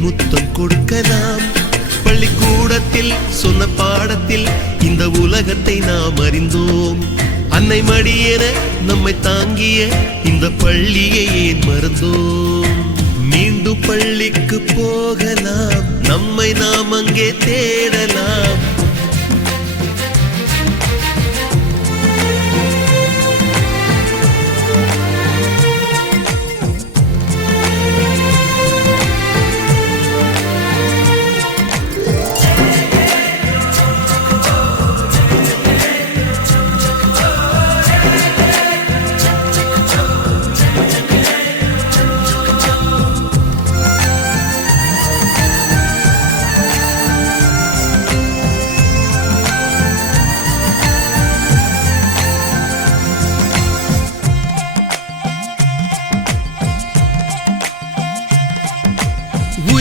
முத்தம் கொடுக்கலாம். பள்ளிக்கூடத்தில் சொன்ன பாடத்தில் இந்த உலகத்தை நாம் அறிந்தோம். அன்னை மடியென நம்மை தாங்கிய இந்த பள்ளியை ஏன் மறந்தோம்? மீண்டும் பள்ளிக்கு போகலாம். நம்மை நாம் அங்கே தேடலாம்.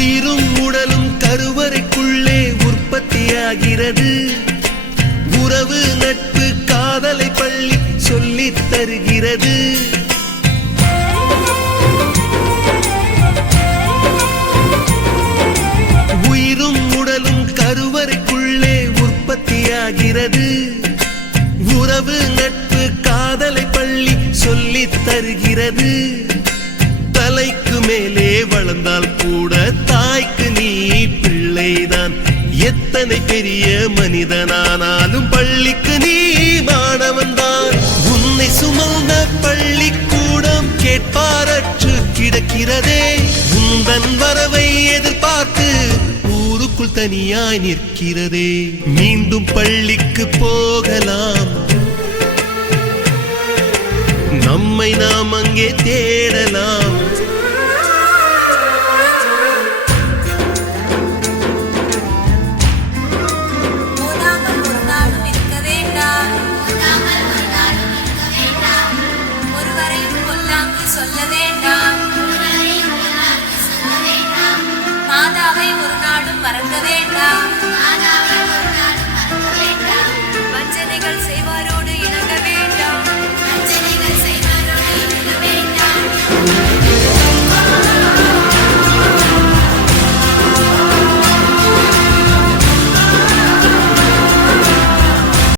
உயிரும் உடலும் கருவறைக்குள்ளே உற்பத்தியாகிறது. உறவு நட்பு காதலை பள்ளி சொல்லித் தருகிறது. உயிரும் உடலும் கருவறைக்குள்ளே உற்பத்தியாகிறது. உறவு நட்பு காதலை பள்ளி சொல்லித் தருகிறது. மேலே வளர்ந்தால் கூட தாய்க்கு நீ பிள்ளைதான். எத்தனை பெரிய மனிதனானாலும் பள்ளிக்கு நீ மாணவன் தான். உன்னை சுமந்த பள்ளிக்கூடம் கேட்பாரற்று கிடக்கிறதே. உந்தன் வரவை எதிர்பார்த்து ஊருக்குள் தனியாய் நிற்கிறதே. மீண்டும் பள்ளிக்கு போகலாம். நம்மை நாம் அங்கே தேடலாம். மறக்க வேண்டாம்.